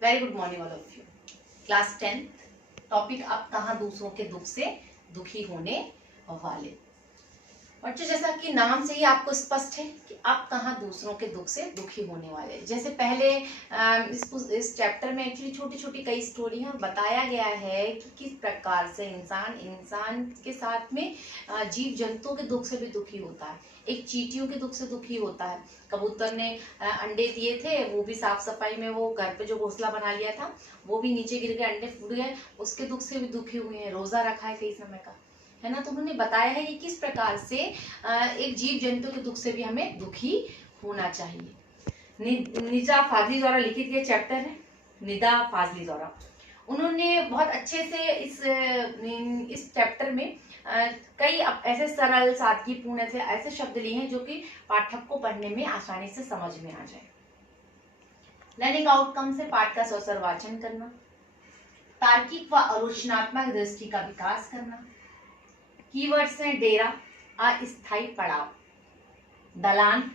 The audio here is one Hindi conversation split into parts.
Very good morning all of you. Class 10th topic आप कहाँ दूसरों के दुख से दुखी होने वाले। बच्चों जैसा कि नाम से ही आपको स्पष्ट है कि आप कहाँ दूसरों के दुख से दुखी होने वाले हैं। जैसे पहले इस चैप्टर में एक्चुअली छोटी छोटी कई स्टोरियां बताया गया है कि किस प्रकार से इंसान के साथ में जीव जंतुओं के दुख से भी दुखी होता है। एक चींटियों के दुख से दुखी होता है। कबूतर ने अंडे दिए थे, वो भी साफ सफाई में वो घर पे जो घोंसला बना लिया था वो भी नीचे गिर के अंडे फूट गए, उसके दुख से भी दुखी हुए हैं। रोजा रखा है कई समय का, है ना। तो उन्होंने बताया है कि किस प्रकार से एक जीव जंतु के दुख से भी हमें दुखी होना चाहिए। निदा फाजली द्वारा लिखित ये चैप्टर है, निदा फाजली द्वारा। उन्होंने बहुत अच्छे से इस चैप्टर में कई ऐसे सरल सादगीपूर्ण ऐसे शब्द लिए हैं जो कि पाठक को पढ़ने में आसानी से समझ में आ जाए। लर्निंग आउटकम से पाठ का स्वसर वाचन करना, तार्किक व आलोचनात्मक दृष्टि का विकास करना। कीवर्ड्स हैं डेरा, अस्थायी पड़ाव, दलान,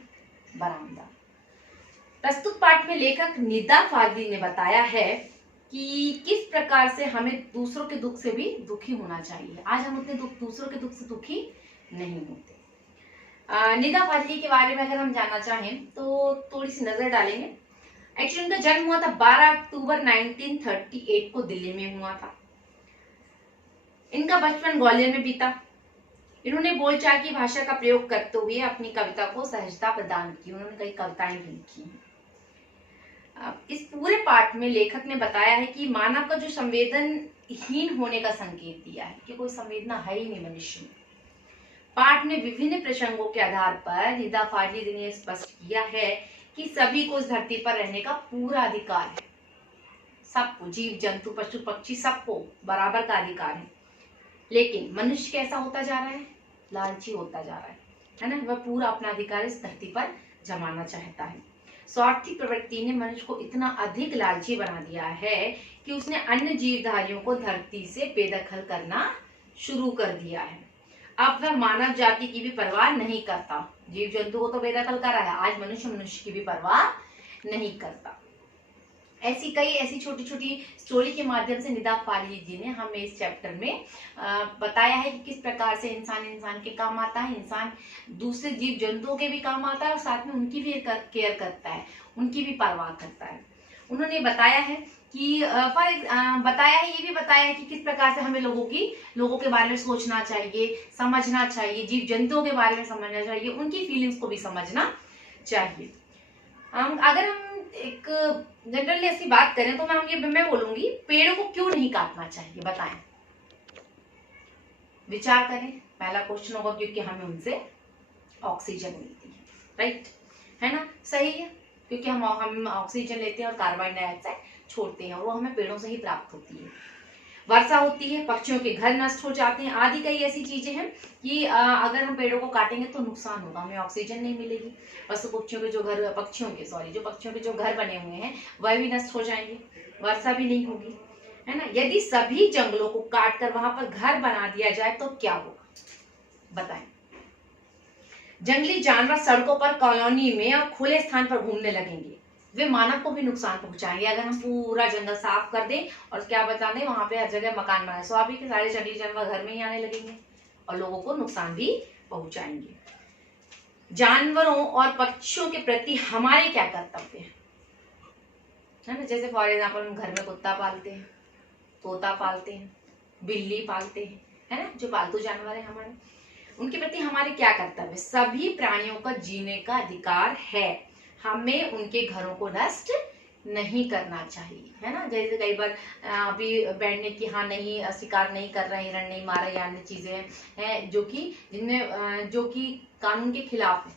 बरामदा। प्रस्तुत पाठ में लेखक निदा फाजली ने बताया है कि किस प्रकार से हमें दूसरों के दुख से भी दुखी होना चाहिए। आज हम उतने दूसरों के दुख से दुखी नहीं होते। निदा फाजली के बारे में अगर हम जानना चाहें तो थोड़ी सी नजर डालेंगे। एक्चुअली उनका जन्म हुआ था 12 अक्टूबर 1938 को दिल्ली में हुआ था। इनका बचपन ग्वालियर में बीता। इन्होंने बोलचाल की भाषा का प्रयोग करते हुए अपनी कविता को सहजता प्रदान की। उन्होंने कई कविताएं भी लिखी हैं। इस पूरे पाठ में लेखक ने बताया है कि मानव का जो संवेदनहीन होने का संकेत दिया है कि कोई संवेदना है ही नहीं मनुष्य में। पाठ में विभिन्न प्रसंगों के आधार पर निदा फाजली ने स्पष्ट किया है कि सभी को इस धरती पर रहने का पूरा अधिकार है। सबको, जीव जंतु पशु पक्षी, सबको बराबर का अधिकार है। लेकिन मनुष्य कैसा होता जा रहा है? लालची होता जा रहा है ना। वह पूरा अपना अधिकार इस धरती पर जमाना चाहता है। स्वार्थी प्रवृत्ति ने मनुष्य को इतना अधिक लालची बना दिया है कि उसने अन्य जीवधारियों को धरती से बेदखल करना शुरू कर दिया है। अब वह मानव जाति की भी परवाह नहीं करता। जीव जंतु को तो बेदखल कर रहा है, आज मनुष्य की भी परवाह नहीं करता। ऐसी छोटी छोटी स्टोरी के माध्यम से निदा फाजली जी ने हमें इस चैप्टर में बताया है कि किस प्रकार से इंसान के काम आता है, इंसान दूसरे जीव जंतुओं के भी काम आता है और साथ में उनकी भी केयर करता है, उनकी भी परवाह करता है। उन्होंने बताया है कि ये भी बताया है कि किस प्रकार से हमें लोगों के बारे में सोचना चाहिए, समझना चाहिए, जीव जंतुओं के बारे में समझना चाहिए, उनकी फीलिंग्स को भी समझना चाहिए। अगर हम एक जनरली ऐसी बात करें तो मैं बोलूंगी पेड़ों को क्यों नहीं काटना चाहिए, बताएं। विचार करें। पहला क्वेश्चन होगा क्योंकि हमें उनसे ऑक्सीजन मिलती है, राइट, है ना। सही है, क्योंकि हम ऑक्सीजन लेते हैं और कार्बन डाइऑक्साइड छोड़ते हैं और वो हमें पेड़ों से ही प्राप्त होती है। वर्षा होती है, पक्षियों के घर नष्ट हो जाते हैं, आदि कई ऐसी चीजें हैं कि अगर हम पेड़ों को काटेंगे तो नुकसान होगा, हमें ऑक्सीजन नहीं मिलेगी। पशु पक्षियों के जो पक्षियों के जो घर बने हुए हैं वह भी नष्ट हो जाएंगे, वर्षा भी नहीं होगी, है ना। यदि सभी जंगलों को काट कर वहां पर घर बना दिया जाए तो क्या होगा, बताएं। जंगली जानवर सड़कों पर, कॉलोनी में और खुले स्थान पर घूमने लगेंगे। वे मानव को भी नुकसान पहुंचाएंगे। अगर हम पूरा जंगल साफ कर दें और क्या बचा दें, वहां पे हर जगह मकान बनाए, स्वाभाविक है सारे जंगली जानवर घर में ही आने लगेंगे और लोगों को नुकसान भी पहुंचाएंगे। जानवरों और पक्षियों के प्रति हमारे क्या कर्तव्य है ना। जैसे फॉर एग्जाम्पल हम घर में कुत्ता पालते हैं, तोता पालते हैं, बिल्ली पालते हैं, है ना, जो पालतू जानवर है हमारे, उनके प्रति हमारे क्या कर्तव्य। सभी प्राणियों का जीने का अधिकार है, हमें उनके घरों को नष्ट नहीं करना चाहिए, है ना। जैसे कई बार अभी बैठने की नहीं शिकार नहीं कर रहे, हिरण नहीं मार रहे, अन्य चीजें हैं जो कि कानून के खिलाफ है,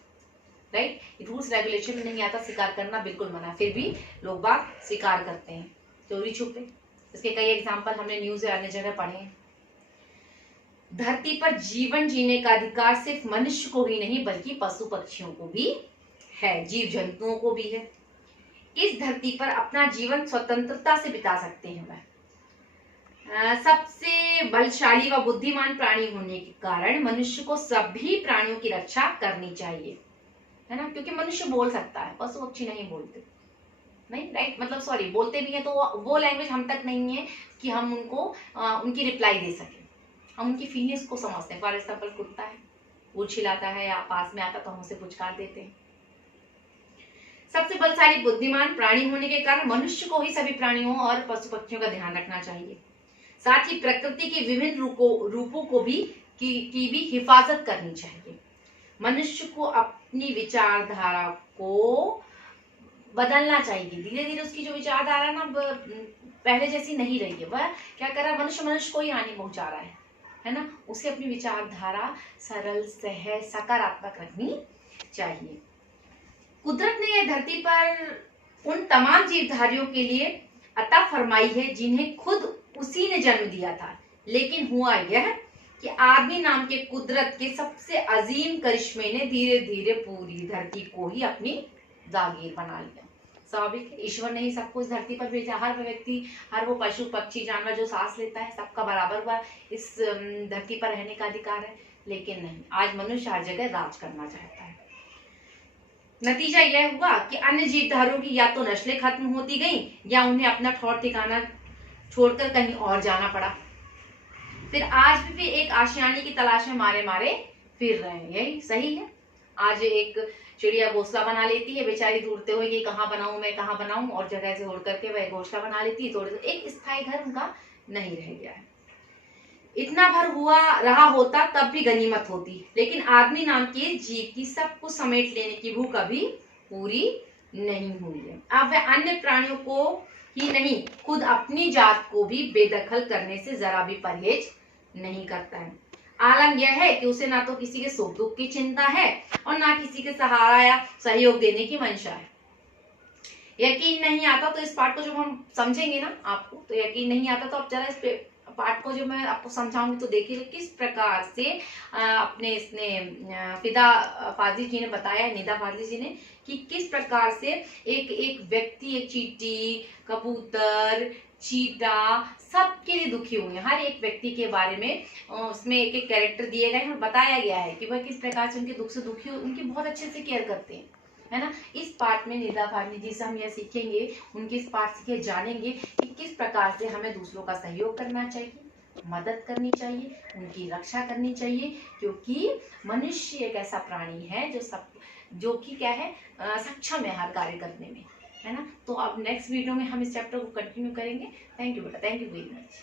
राइट। रूल्स रेगुलेशन में नहीं आता, शिकार करना बिल्कुल मना, फिर भी लोग बाग शिकार करते हैं चोरी छुपे। इसके कई एग्जाम्पल हमने न्यूज या अन्य जगह पढ़े हैं। धरती पर जीवन जीने का अधिकार सिर्फ मनुष्य को ही नहीं बल्कि पशु पक्षियों को भी है, जीव जंतुओं को भी है। इस धरती पर अपना जीवन स्वतंत्रता से बिता सकते हैं वह। सबसे बलशाली व बुद्धिमान प्राणी होने के कारण मनुष्य को सभी प्राणियों की रक्षा करनी चाहिए, है ना, क्योंकि मनुष्य बोल सकता है, पशु पक्षी नहीं बोलते। नहीं, राइट, मतलब सॉरी, बोलते भी हैं तो वो लैंग्वेज हम तक नहीं है कि हम उनको उनकी रिप्लाई दे सकें। हम उनकी फीलिंग्स को समझते हैं। फॉर एग्जाम्पल, कुत्ता है, वो चिल्लाता है या पास में आता तो हम उसे पुचकार देते हैं। सबसे बलशाली बुद्धिमान प्राणी होने के कारण मनुष्य को ही सभी प्राणियों और पशु पक्षियों का ध्यान रखना चाहिए। साथ ही प्रकृति के विभिन्न रूपों को भी की भी हिफाजत करनी चाहिए। मनुष्य को अपनी विचारधारा को बदलना चाहिए। धीरे धीरे उसकी जो विचारधारा ना पहले जैसी नहीं रही है। वह क्या कर रहा है, मनुष्य को ही हानि पहुंचा रहा है ना। उसे अपनी विचारधारा सरल, सहज, सकारात्मक रखनी चाहिए। कुदरत ने यह धरती पर उन तमाम जीवधारियों के लिए अता फरमाई है जिन्हें खुद उसी ने जन्म दिया था, लेकिन हुआ यह कि आदमी नाम के कुदरत के सबसे अजीम करिश्मे ने धीरे धीरे पूरी धरती को ही अपनी जागीर बना लिया। स्वाभाविक, ईश्वर ने ही सबको इस धरती पर भेजा। हर व्यक्ति, हर वो पशु पक्षी जानवर जो सांस लेता है, सबका बराबर हुआ इस धरती पर रहने का अधिकार है। लेकिन नहीं, आज मनुष्य हर जगह राज करना चाहता है। नतीजा यह हुआ कि अन्य जीवधारियों की या तो नस्लें खत्म होती गईं या उन्हें अपना ठौर ठिकाना छोड़कर कहीं और जाना पड़ा। फिर आज भी एक आशियाने की तलाश में मारे मारे फिर रहे हैं। यही सही है। आज एक चिड़िया घोंसला बना लेती है बेचारी ढूंढते हुए कि कहाँ बनाऊं, मैं कहाँ बनाऊं, और जगह से उड़ करके वह घोंसला बना लेती है। थोड़े एक स्थायी घर उनका नहीं रह गया है। इतना भर हुआ रहा होता तब भी गनीमत होती, लेकिन आदमी नाम के जीव की सब कुछ समेट लेने की भूख अभी पूरी नहीं हुई है। अब वह अन्य प्राणियों को ही नहीं, खुद अपनी जात को भी बेदखल करने से जरा भी परहेज नहीं करता है। आलम यह है कि उसे ना तो किसी के सुख दुख की चिंता है और ना किसी के सहारा या सहयोग देने की मंशा है। यकीन नहीं आता तो इस पार्ट को जब हम समझेंगे ना, आपको तो यकीन नहीं आता तो आप जरा इस पार्ट को जो मैं आपको समझाऊंगी तो देखिए किस प्रकार से अपने इसने फिदा फाजिल जी ने बताया, निदा फाजिल जी ने, कि किस प्रकार से एक एक व्यक्ति, एक चींटी, कबूतर, चीटा सबके लिए दुखी हुए हैं। हर एक व्यक्ति के बारे में उसमें एक एक कैरेक्टर दिए गए हैं और बताया गया है कि वह किस प्रकार से उनके दुख से दुखी हो, उनकी बहुत अच्छे से केयर करते हैं, है ना। इस पार्ट में निदा फाजिल जी से हम यह सीखेंगे, उनके इस पार्ट से जानेंगे कि किस प्रकार से हमें दूसरों का सहयोग करना चाहिए, मदद करनी चाहिए, उनकी रक्षा करनी चाहिए, क्योंकि मनुष्य एक ऐसा प्राणी है जो कि क्या है, सक्षम है हर कार्य करने में, है ना। तो अब नेक्स्ट वीडियो में हम इस चैप्टर को कंटिन्यू करेंगे। थैंक यू बेटा, थैंक यू वेरी मच।